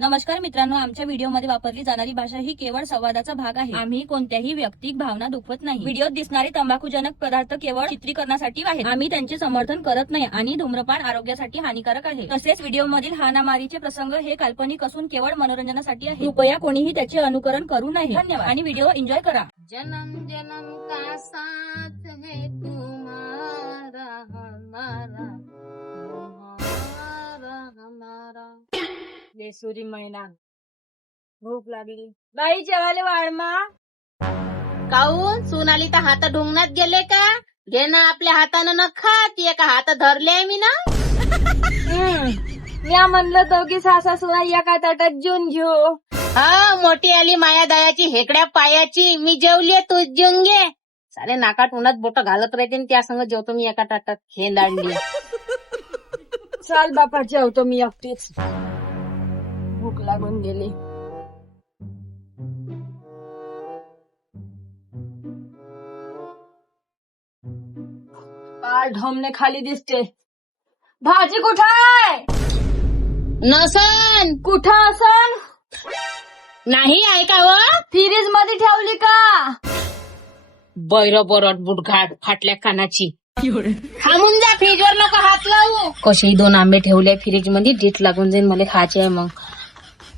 नमस्कार मित्रांनो, आमच्या व्हिडिओमध्ये वापरली जाणारी भाषा ही केवळ संवादाचा भाग आहे. आम्ही कोणत्याही व्यक्तिक भावना दुखवत नाही. व्हिडिओत दिसणारे तंबाखूजनक पदार्थ केवळ चित्रीकरणासाठी आहेत. आम्ही त्यांचे समर्थन करत नाही आणि धूम्रपान आरोग्यासाठी हानिकारक आहे. तसेच व्हिडिओमधील हाणामारीचे प्रसंग हे काल्पनिक असून केवळ मनोरंजनासाठी आहे. कृपया कोणीही त्याचे अनुकरण करू नये. धन्यवाद आणि व्हिडिओ एन्जॉय करा. जन्म जन्म का साथ है तुम्हारा हमारा हमारा लेसुरी महिना भूक लागली. बाई जेवायला वाढमा. काऊन सोनाली तर हात ढोंगणात गेले का? घे ना आपल्या हातानं न खात एका हात धरले मी ना. म्या म्हणलं दोघी सासा सुना एका ताटात जेवून घेऊ. हा मोठी आली माया दयाची हेकड्या पायाची. मी जेवलीये तू जेवून घे. सारे नाकात उन्हात बोट घालत राहते त्या संग जेवतो मी एका ताटात खेंदाडली. चाल बापा जेवतो मी एकटीच. भूक लागून गेली. पाय ढोमने खाली दिसते. भाजी कुठं आहे? नसन कुठं असन? नाही आहे का व? फ्रीज मध्ये ठेवली का? बैर बरट बुटघाट फाटल्या कानाची. थांबून जा, फ्रीजवर नको हात लावू. कशी 2 आंबे ठेवले फ्रीज मध्ये, डीट लागून जाईल, मला खायचे आहे. मग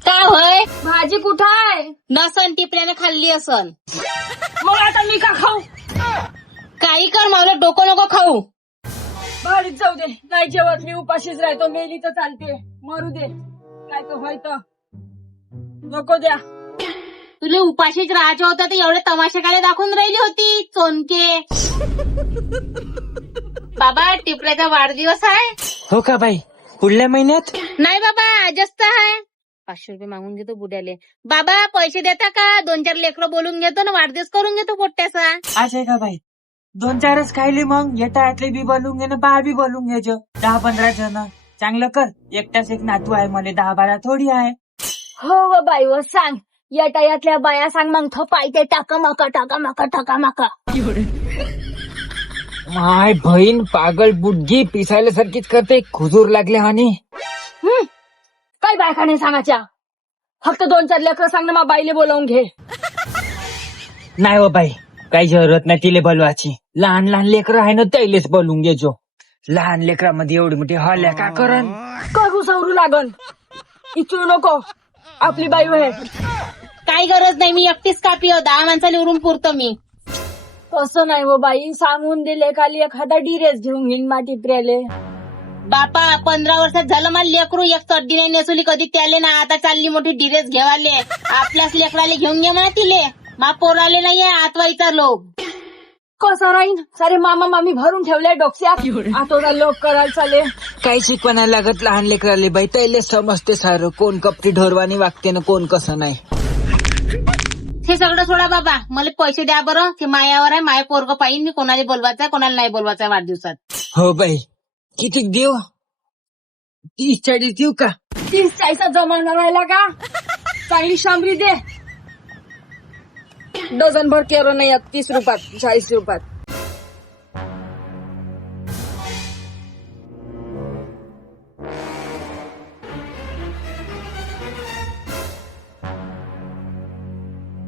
काय होय? भाजी कुठं आहे? नसन टिपल्याने खाल्ली असन. मग आता मी का खाऊ? काही कर, मला डोकं नको खाऊ. भाडीत जाऊ दे. नाही जेवत मी, उपाशीच राहतो. मेली तर चालते, मरू दे. काय तर होय तर नको द्या. तुला उपाशीच राहायचं होतं तर एवढे तमाशे काय दाखवून राहिली होती चोनके. बाबा टिपल्याचा वाढदिवस आहे. हो का बाई? पुढल्या महिन्यात? नाही बाबा आजच आहे. 500 रुपये मागून घेतो बुड्याले. बाबा पैसे देता का? 2-4 लेकरं बोलून घेतो ना, वाढदिवस करून घेतो पोट्ट्याचा. असं आहे का बाई? 2-4च खायले मग येता यातले बी बोलून घे ना, बा बी बोलून घ्यायचं. 10-15 जण. चांगलं कर. एकटाच एक नातू आहे, मला 10-12 थोडी आहे. हो व बाई व सांग. यातल्या बाया सांग मग तो पायते टाका मका टाका मका टाका मका. माय बहीण पागल बुडगी पिसायला सारखीच करते. खुजूर लागले आणि काय बायका नाही सांगायच्या. फक्त 2-4 लेकरं सांग ना, मग बाईले बोलावून घे. नाही हो बाई, काही जरूरत नाही तिले बोलवायची. लहान लहान लेकरं आहे ना, त्यालेच बोलून घ्यायचो. लहान लेकरामध्ये एवढी मोठी हॉल आहे का करण? करू सवरू लागन. इचू नको. आपली बाई आहे. काही गरज नाही, मी एकटीच कापी हो. 10 माणसाला उरून पुरतो मी. तसं नाही व बाई, सांगून दिले खाली एखादा डिरेस घेऊन घेईन माटी प्रेले. बापा 15 वर्षात झालं मला लेकरू एक चड्डी नाही नेसवली कधी त्याले ना. आता चालली मोठी डिरेस घेवाले. आपल्याच लेकराले घेऊन घे म्हणा तिले. मा पोराले नाहीये आतवाईचा लोक. कसं राहीन? सारे मामा मामी भरून ठेवले डोक्यात. आतोदा लोक करायला चाले. काही शिकवणा लागत लहान लेकराले बाई. त्याले समजते सारं, कोण कपटी ढोरवानी वागते ना, कोण कसं नाही. हे सगळं सोडा बाबा, मला पैसे द्या बरं. ते मायावर आहे, माया पोरग पाहिजे. मी कोणाला बोलवायचं आहे, कोणाला नाही बोलवायचं आहे वाढदिवसात. हो बाई, किती देऊ? 30-40 देऊ का? 30-40 जमाना राहिला का? चांगली शांबरी दे. डझन भर केरो नाही 30 रुपयात 40 रुपयात.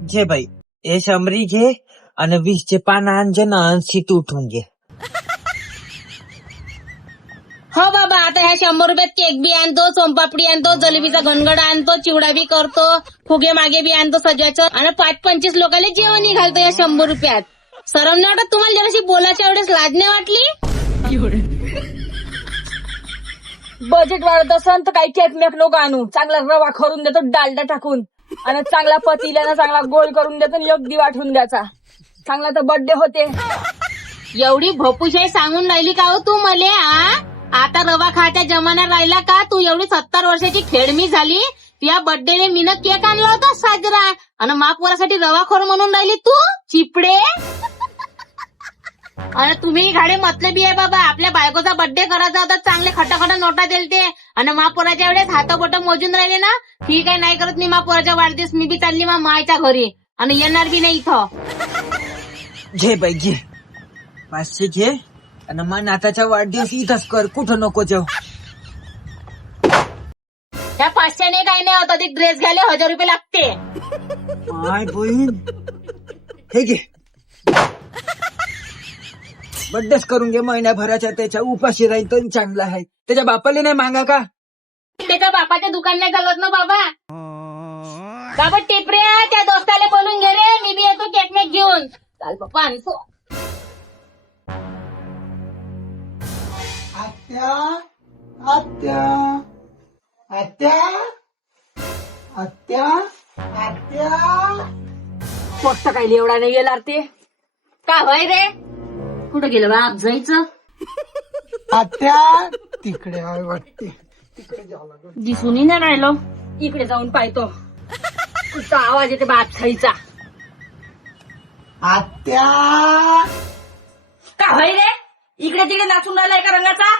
घे बाई, हे 100 घे आणि 20चे पान आणजे ना, सीट उठून घे. हो बाबा, आता ह्या 100 रुपयात केक बी आणतो, सोनपापडी आणतो, जलेबीचा घनगडा आणतो, चिवडा बी करतो, फुगे मागे बी आणतो सजायचं, आणि 5-25 लोकांना जेवणही घालतो या 100 रुपयात. सरम नाही वाटत तुम्हाला? जराशी बोलायच्या एवढेच लाज नाही वाटली? बजेट वाढत असन तर काही केक मेक नको आणू. चांगला रवा करून देतो डालडा टाकून, आणि चांगला पतील्यानं चांगला गोल करून देतो, एक दिवा ठेवून द्यायचा. चांगला तर बर्थडे होते. एवढी भोपूशाही सांगून राहिली का हो तू मले? आता रवा खायचा जमाना राहिला का? तू एवढी 70 वर्षाची खेळमी झाली, या बर्थडेने मीनं केक आणला होता साजरा, आणि महापौरासाठी रवाखोर म्हणून राहिली तू चिपडे. आणि तुम्ही घाडे मतलबी आहे बाबा. आपल्या बायकोचा बर्थडे करायचा होता, चांगले खटाखटा नोटा दिलते, आणि महापौराच्या वेळेस हातबोट मोजून राहिले ना. ठीक आहे, नाही करत मी महापौराच्या वाढदिवस. मी बी चालली मा मायच्या घरी, आणि येणार बी नाही इथं. घे बाई घे, 500 घे आणि मग नाताचा वाढदिवस इथंच कर, कुठं नको जाऊ. ह्या 500 काही नाही होत, अधिक ड्रेस घ्यायला 1000 रुपये लागते. माय बहीण हे घे, बड्डेच करून घे महिन्याभराच्या. त्याच्या उपाशी राहील तरी चांगला आहे. त्याच्या बापाला नाही मागा का? त्याच्या बापाच्या दुकान नाही चालत ना बाबा. बाबा टिपरे, त्या दोस्ताला बोलून घे रे, मी बी येतो केक मेक घेऊन. चाल बाप्पा आणतो. आत्या आत्या आत्या आत्या आत्या. पोस्ट काही एवढा नाही गेला ते. का होय रे, कुठं गेलं बाप जायचं? आत्या तिकडे आहे वाटते, तिकडे जावं लागेल. दिसूनही नाही राहिलो. इकडे जाऊन पाहतो. कुठचा आवाज येते बाप छाईचा. आत्या का होय रे, इकडे तिकडे नाचून राहिलाय का रंगाचा?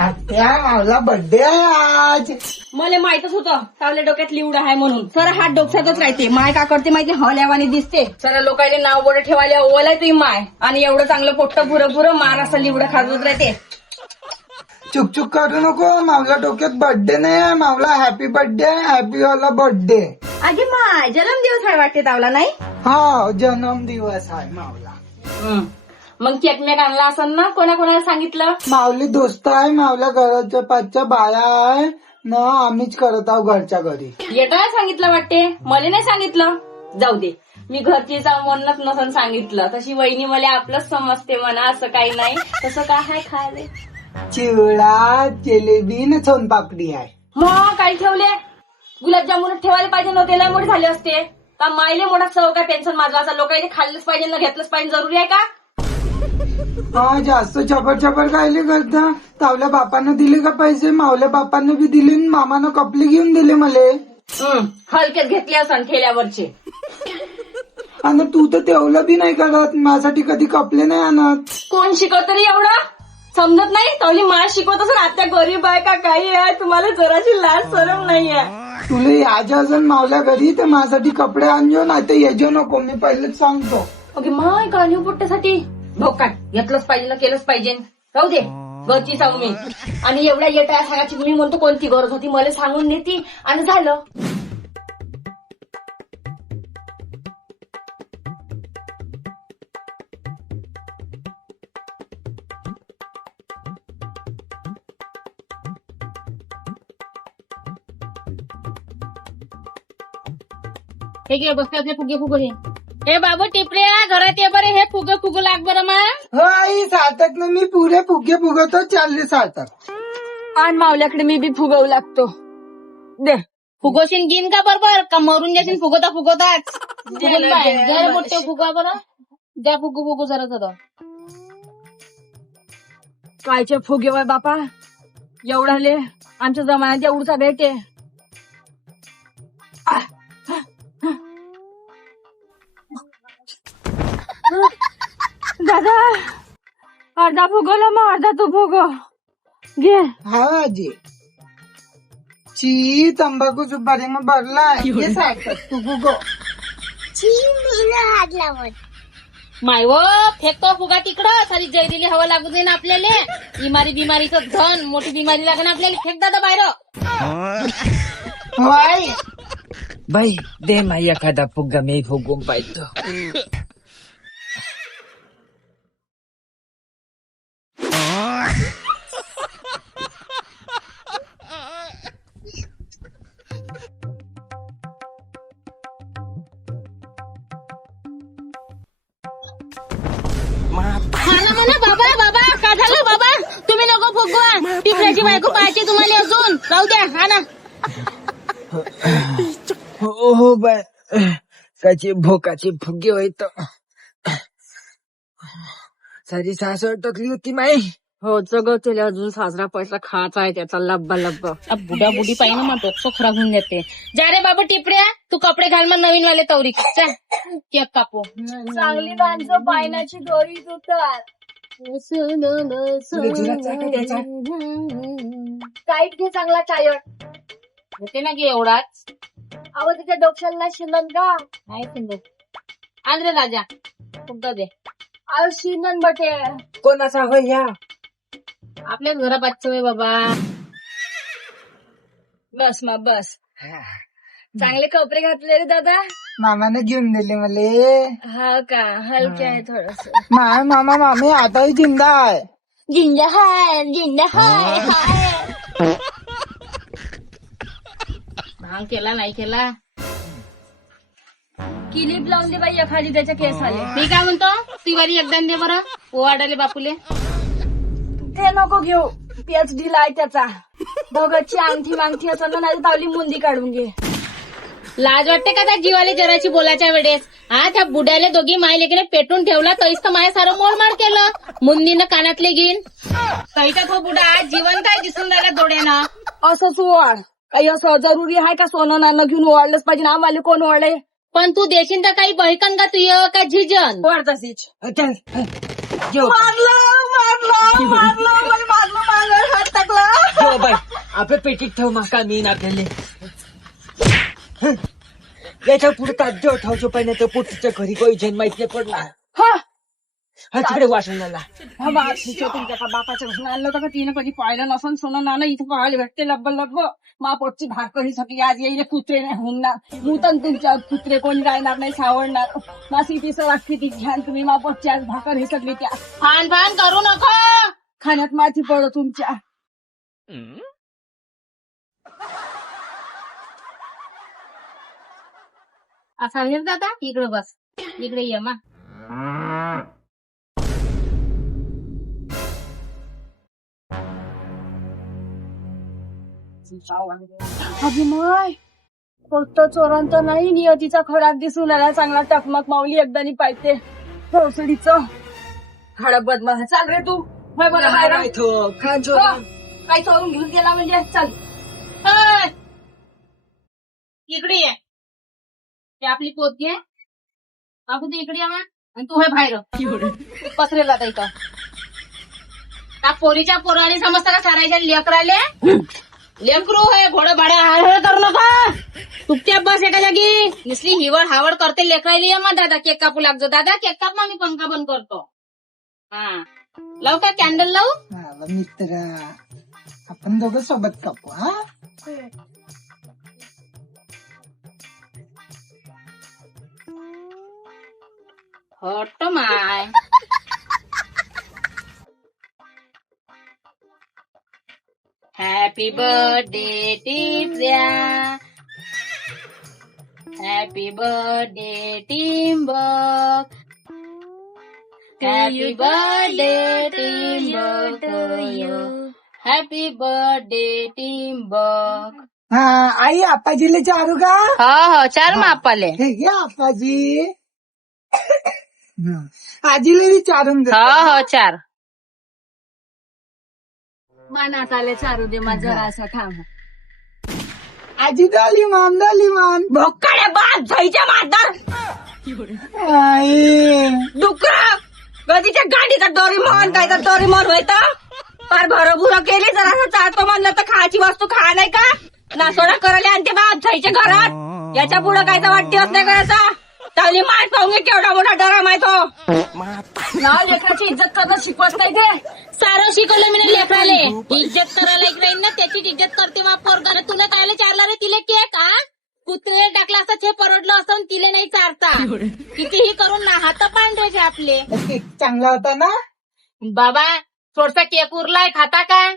आत्या माझा बर्थडे आहे आज. मला माहितच होतं सावल्या डोक्यात लिवडा आहे म्हणून. सर हात डोक्यातच राहते. माय का करते माहिती, हल्यावानी दिसते. सर लोकांना नाव बोर्ड ठेवायला ओलाय तुम्ही माय, आणि एवढं चांगलं पोट्ट पुरं महाराष्ट्र लिवडं खाजवत राहते. चुक करू नको. मावला डोक्यात बर्थडे नाही आहे. मावला हॅपी बर्थडे, हॅपी वाला बर्थडे. आधी माय जन्मदिवस आहे वाटते तावला नाही. हा जन्मदिवस आहे मावला. मग केक मेक आणला असेल ना, कोणाकोणाला सांगितलं? माऊली दोस्त आहे, मावल्या घराच्या पाचच्या बाया आहे ना, आम्हीच करत आहोत घरच्या घरी. येताना सांगितलं वाटते, मला नाही सांगितलं. जाऊ दे, मी घरची जाऊन म्हणूनच नसन सांगितलं. तशी वहिनी मला आपलंच समजते म्हणा, असं काही नाही. तसं काय आहे खायला? चिवडा, जिलेबी न सोनपापडी आहे. मग काही ठेवले? गुलाबजामुन ठेवायला पाहिजे नव्हते, लय मोठे झाले असते. का मायले मोठा सव काय पेन्शन माझा असं लोकांनी खाल्लंच पाहिजे ना, घेतलंच पाहिजे, जरुरी आहे का? हा जास्त छपर खायले करता. तावल्या बापानं दिले का पैसे? मावल्या बापानं बी दिले, मामानं कपडे घेऊन दिले मले. हलक्यात घेतले असं ठेल्यावरचे. आणि तू तर तेवढं बी नाही करत, माझ्यासाठी कधी कपडे नाही आणत. कोण शिकवत तरी एवढं समजत नाही? तवली माय शिकवत असं आत्या गरीब आहे का काही आहे, तुम्हाला जराची लाज सरम नाहीये. तुला याच्या अजून मावल्या घरी तर माझ्यासाठी कपडे आणजो, नाही तर येजो नको, मी पहिलेच सांगतो. ओके माय काळजी पोट्ट्यासाठी धोका घेतलंच पाहिजे ना, केलंच पाहिजे. राहू दे, घरची सांगू मी. आणि एवढ्या येटा सांगायची मी म्हणतो कोणती गरज होती, मला सांगून नेती आणि झालं. हे घे बसले फुगे फुगे. हे बाबू टिपरे, घरात ये बरे, हे फुगे फुगे लाग बरं मा. हो आई, सार्थक ना मी पुरे फुगे फुगतो चालले सार्थक. आणि मावल्याकडे मी बी फुगवू लागतो. दे फुगोशीन घेईन का बरोबर, का मरून जाशील फुगवता फुगवताच. जरा मोठे फुगा बरं, द्या फुगू फुगू जरा जरा. कायचे फुगे वय बापा, एवढाले आमच्या जमान्यात एवढूचा भेटे. दादा अर्धा फुगवला, मग अर्धा तू फुगव घे. हा आजी, ची तंबाखू सुपारी मग भरलाय. हे सार्थक तू फुगो. माय व फेकतो फुगा तिकडं, सारी जैदिली हवा लागू दे ना आपल्याला. बिमारी बिमारीचं धन, मोठी बिमारी लागेल आपल्याला. फेक दादा बाहेर. हो आई, बाई दे माई एखादा फुग्गा, मी फुगून पाहतो. म्हणा बाबा बाबा का झालं बाबा, तुम्ही नको फुगवा. टिपऱ्याची बायको पाहायची तुम्हाला अजून. राहू द्या, हा ना. हो बाय, काचे भोकाचे फुगे होत. सारी सासर टकली होती माई. हो जगवतेले अजून साजरा पैसा खायचा आहे त्याचा लब्बा लब्बा. बुडा बुडी पाहिजे ना, मग डोकं खराब होऊन जाते. जा रे बाबा टिपऱ्या, तू कपडे घाल मग नवीन वाले तवरी. केक कापो. चांगली माणसं पायनाची दोरी सुटतात. टाईट घे चांगला टायर. होते ना गे एवढाच. अहो तिच्या डोक्याला शिनन का? नाही समजत. आंध्रे राजा फुगदा दे. अहो शिनन बटे. कोणाचा होय या? आपल्याच घरा पाचशे बाबा. बस मग बस. चांगले कपडे घातले रे दादा. मामाने घेऊन दिले मले. हा का, हलके आहे थोडस. मामा मामी आताही जिंदा आहे. जिंदा हाय, जिंदा हाय, हाय. भांग केला नाही केला. किलीप लावून दे बाई एखादी त्याच्या केसाले. मी काय म्हणतो, ती वाली एकदा दे बरं ओवाडाले बापूले. ते नको घेऊ, PhD लाय त्याचा. दोघांची अंगठी मांगठी असं ना, नाही तावली मुंदी काढून घे. लाज वाटते का त्या जीवाले जराची बोलाच्या वेळेस? हा, त्या बुड्याले दोघी माय लेकीने पेटून ठेवला तरीच तर माय सारं मोडमाड केलं. मुंदीनं कानातले घेईन तैचा तो बुडा जिवंत आहे दिसून राहिला डोळ्यानं. असंच ओवाळ. काही असं जरुरी आहे का सोनं नाणं घेऊन ओवाळलंच पाहिजे? आम्हाला कोण ओवाळे? पण तू देशील तर काही बहिकन का तुय का झिजन? ओवाळ तशीच. जेव बाई, आपल्या पेटीत ठेव माका मी आपल्याला. याच्या पुढे ताज्य ठेवतो पाहिजे तर पोटीच्या घरी काही जण माहित नाही पडणार. हा तिकडे वासनाला. तुमच्या का बापाच्या घरून आणलं होतं का? तिने कधी पाहिलं नसन सोनं नाणं. इथं पाहायला भेटते लब्ब लब्ब. मापोटची भाकरीसाठी आज येईल कुत्रे नाही होणार. नूतन तुमच्या कुत्रे कोणी राहणार नाही, सावडणार. मासी तिसं वाटते ती घ्यान तुम्ही मापोटची आज भाकर हे सगळी त्या फान फान करू नको. खाण्यात माती पडो तुमच्या. असा दादा इकडे बस, इकडे ये मा. अभिमाय फक्त चोरांत नाही, नियतीचा खडाक दिसून आला. चांगला टकमक माऊली एकदानी पाहिजे. भोसडीचं खडक बदमा. चाल रे तू. होय बरं बाहेर. काही चोरून घेऊन गेला म्हणजे चाल. अय, इकडे ये. ते आपली पोत घे बापू, तू इकडे ये मा. आणि तू होय बाहेर पसरेल आता इथं. त्या पोरीच्या पोराने समजता का सारायच्या लेकराले? लेकरू होय घोडं भाड्या हळहळ करू नका. चुपचाप बस एका जागी. निसली हिवड हावड करते लेकरायली. ये मग दादा केक कापू लागतो. दादा केक काप ना, मी पंखा बंद करतो. हा, लावू का कॅन्डल लावू? मित्र आपण दोघं सोबत कापू. हा, हट माय. हॅपी बर्थडे टिपऱ्या. हॅपी बर्थडे टिंबक. हॅपी बर्थडे टिंबक. हॅपी बर्थडे टिंबक. हा आई आपाजीले चारू का? हो चार मापाले. हे घ्या आपाजी. आजीले विचारून दे. हो चार. मनात आले चारू दे माझा असा थांब. आजी झाली मान भोकाड्या बाप जायच्या मातर आई. डुकरा कधीच्या गाडीचा डोरीमॉन काय तर डोरीमॉन व्हायचा. फार भरभुर केली जरा असं चालतो म्हणलं तर खायची वस्तू खा नाही का? नासोडा करायला आणते बाप जायच्या घरात. याच्या पुढे काय तर वाटतेच नाही करायचा. चावली माय पाहून केवढा मोठा डरा माहितो. ना लेकराची इज्जत करणं शिकवत नाही ते. सारं शिकवलं मी लेकराले. इज्जत करायला एक राहील ना, त्याची इज्जत करते मा पोरगाने. तुला कायला चारला रे तिले केक? हा, कुत्रे टाकला असता ते परवडलं असतं, तिले नाही चारता. कितीही करून ना हात पांढरायचे आपले. चांगला होता ना बाबा? थोडसा केक उरलाय, खाता काय?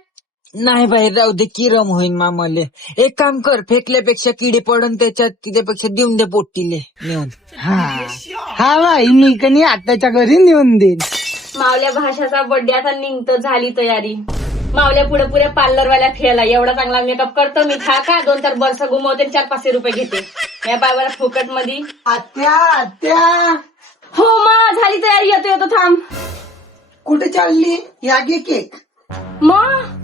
नाही बाई, राहू दे, किरम होईन मामाले. एक काम कर, फेकल्यापेक्षा किडे पडून त्याच्यात तिच्यापेक्षा देऊन दे पोट्टीले नेऊन. हा बाई, मी कनी आताच्या घरी नेऊन देईन. मावल्या भाषाचा बर्थडे आता निघतो, झाली तयारी. मावल्या पुढे पुढे पार्लरवाल्या फेला. एवढा चांगला मेकअप करतो मी. खा का 2-4 वर्ष घुमवते, 400-500 रुपये घेते या बाबाला फुकट मध्ये. आत्या हो मा, झाली तयारी. येतो थांब. कुठे चालली? या घे केक. मग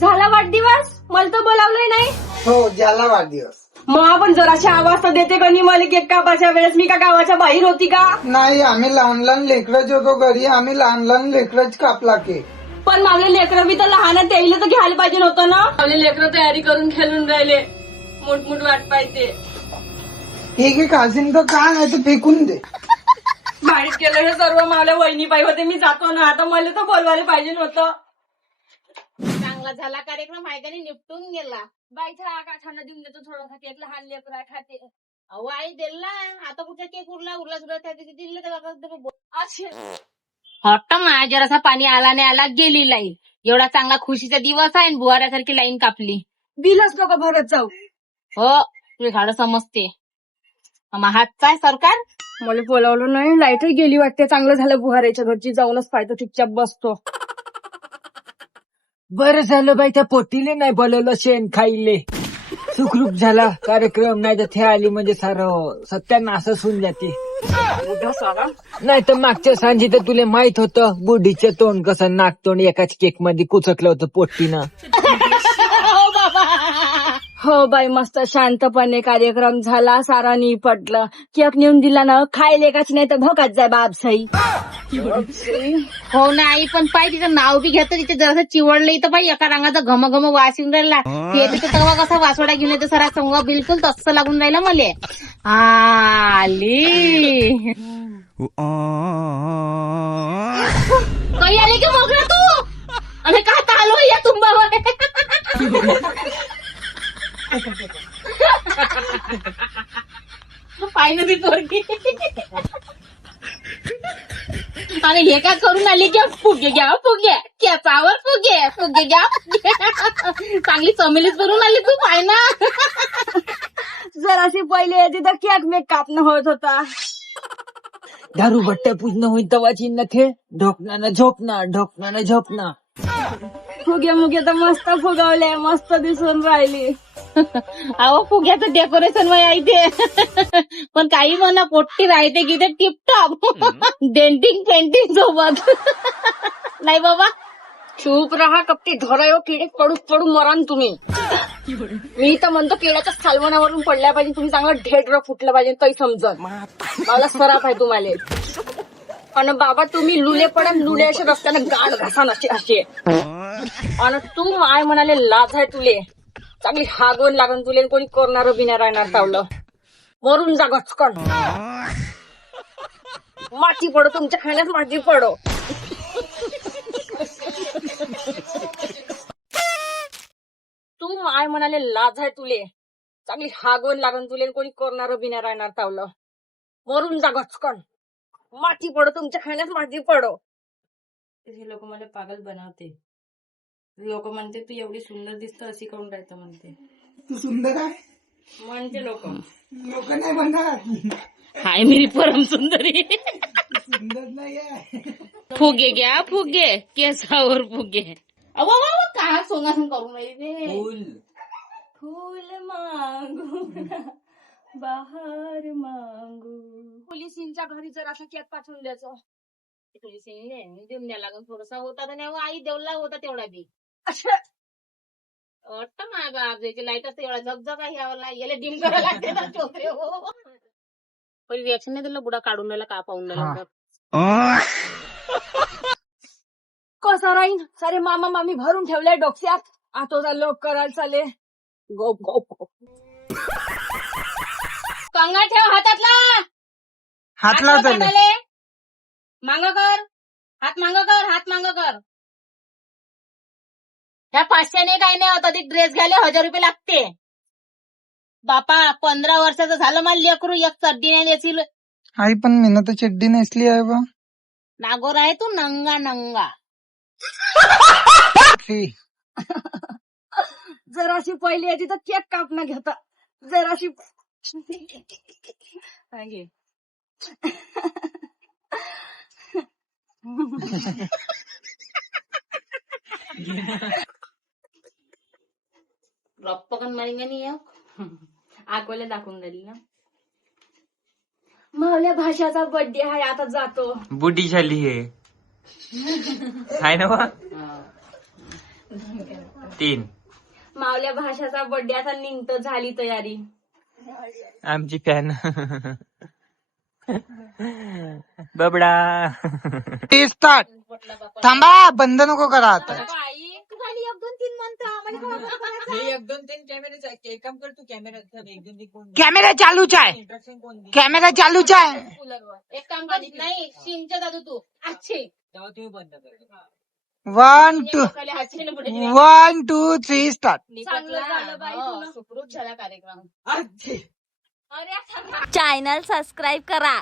झाला वाढदिवस, मला तर बोलावलंय नाही. हो, झाला वाढदिवस. मग आपण जराशी आवाज तर देते का नाही मला केक कापाच्या वेळेस? मी का गावाच्या बाहेर होती का? नाही, आम्ही लहान लेकरच होतो घरी. आम्ही लहान लेकरच कापला केक. पण मावले लेकरं बी तर लहान आहे, त्याला तर घ्यायला पाहिजे नव्हतं ना. मावले लेकरं तयारी करून खेळून राहिले. मोठमोठ वाट पाहिजे. हे घे, खाशीन तर का नाही तर फेकून दे. बाहेर केलं हे सर्व. मावल्या वहिनी पाहिजे होते. मी जातो ना आता. मला तर बोलवायला पाहिजे नव्हतं. चांगला चांगला झाला कार्यक्रम आहे का नाही, निपटून गेला. बाईचा काठांना देऊन देतो थोडासा केक, लहान लेकरा खाते. अहो आई दिला, आता कुठे केक उरला सुद्धा त्या दिवशी दिले त्याला. हॉट माझ्या जरासा पाणी आला नाही आला गेली लाईन. एवढा चांगला खुशीचा दिवस आहे, बुहाऱ्यासारखी लाईन कापली. बिलच नको भरत जाऊ. हो तुझे झाड समजते. हातचा आहे सरकार. मला बोलावलं नाही, लाईटही गेली वाटते. चांगलं झालं बुहाराच्या घरची, जाऊनच पाहतो, चुपचाप बसतो. बरं झालं बाई, त्या पोटीले नाही बोलवलं शेण खाईले. सुखरूप झाला कार्यक्रम, नाही तर थे आली म्हणजे सारं सत्यानाशच होऊन जाते. नाही तर मागच्या सांजी तर तुला माहित होतं बुढीचं तोंड कसं, नाक तोंड एकाच केक मध्ये कुचकलं होतं पोटीनं. हो बाई, मस्त शांतपणे कार्यक्रम झाला, सारा निपटलं. केक नेऊन दिला ना, खायले काच नाही तर भोकात जाय बापसाई. हो ना आई, पण पाय तिचं नाव बी घेतं, तिथे जरासं चिवडलं इथं पाय एका रंगाचा घम वास येऊन राहिला. ते तिथं तेव्हा कसा वासोडा घेऊन येतो सरा संग, बिलकुल तसं लागून राहिलं मले. आली काही आली की बघ तू, आणि का आलो या तुंबावर. पाहिलं ती पोरगी. आणि हे काय करून आली की फुगे घ्या फुगे, केसावर फुगे घ्या फुगे. चांगली चमेलीच करून आली तू, पाय ना. जराशी पहिले येते तर केक मेक कापणं होत होता. दारू भट्ट्या पूजणं होईल तवा चिन्ह थे ढोकणानं झोपणं. फुगे मुगे तर मस्त फुगवले, मस्त दिसून राहिली. अहो फुग्याचं डेकोरेशन वय आहे ते. पण काही म्हणा पोट्टी राहते की ते टिपटॉप डेंटिंग पेंटिंग सोबत. नाही बाबा, चूप रहा, कपटी धरायो किडे पडू मरान तुम्ही. मी तर म्हणतो किड्याच्या खालवणावरून पडल्या पाहिजे, तुम्ही चांगलं ढेडर फुटलं पाहिजे, तरी समजत. मला सराफ आहे तुम्हाला. आणि बाबा तुम्ही लुले पडा, लुले असे रस्त्याने गाड घासा असे. आणि तू माय म्हणाले लाज आहे तुले, चांगली हागवण लागून तुले, कोणी करणार बिना राहणार तावलं. मरून जा गचकन, माती पडो तुमच्या खाण्यात, माती पडो. तू माय म्हणाले लाज आहे तुले, चांगली हागवण लागून तुले, कोणी करणार बिना राहणार तावलं. मरून जा गचकन, माती पडो तुमच्या खाण्यात, माती पडो. हे लोक मला पागल बनवते. लोक म्हणते तू एवढी सुंदर दिसत, अशी काऊन राहतं म्हणते. तू सुंदर आहे म्हणते लोक नाही म्हणणार. हाय मेरी परम सुंदरी. सुंदर नाही आहे. फुगे घ्या फुगे, केसावर फुगे. अहो काय सोंगासून करून राहिली. फूल मागू बहार मागू. पोलिसींच्या घरी जर असा केक पाठवून द्यायचं. देऊन द्या लागून थोडासा होता तर नाही आई देवला होता तेवढा बी. वाटतं माय बाप ज्याची लाईट असते एवढा झगझग आहे याला डिम करायला लागते ना छोकरे. हो पण रिॲक्शन नाही दिलं, बुडा काढून राहिला का पाहून राहिला. कसा राहीन, सारे मामा मामी भरून ठेवले डोक्यात. आता लोक करायला चाले. गोप गोप कंगा ठेव हातातला, हात लावतो. मांग कर, हात मांग कर. ह्या 500 नाही काही नाही होत, अधिक ड्रेस घ्यायला 1000 रुपये लागते. बापा 15 वर्षाचं झालं मला लेकरू, एक चड्डी नाही देशील. आई पण मी तर चड्डी नेसली आहे बा. नागोर आहे तू, नंगा. जराशी पहिली याची तर केक कापणं घेता. जराशी रप्पकन मारेंगे नाही. आगोला दाखवून राहिली ना. मावल्या भाषाचा बर्थडे आहे, आता जातो. बुढी झाली हे आहे ना बा? 3 मावल्या भाषाचा बर्थडे आता निघतो, झाली तयारी. आमची फॅन बबडा. स्टार्ट. थांबा, बंद नको करा आता. आई तू खाली 1 2 3 म्हणता. 1 2 3 कॅमेरा एक काम कर, तू कॅमेरा 1 2 3 कॅमेरा चालूच आहे. एक काम कर, नाही शिंच्या दादू तू अच्छे तेव्हा तुम्ही बंद कर. 1 2 3 स्टार्ट. चॅनल सबस्क्राईब करा.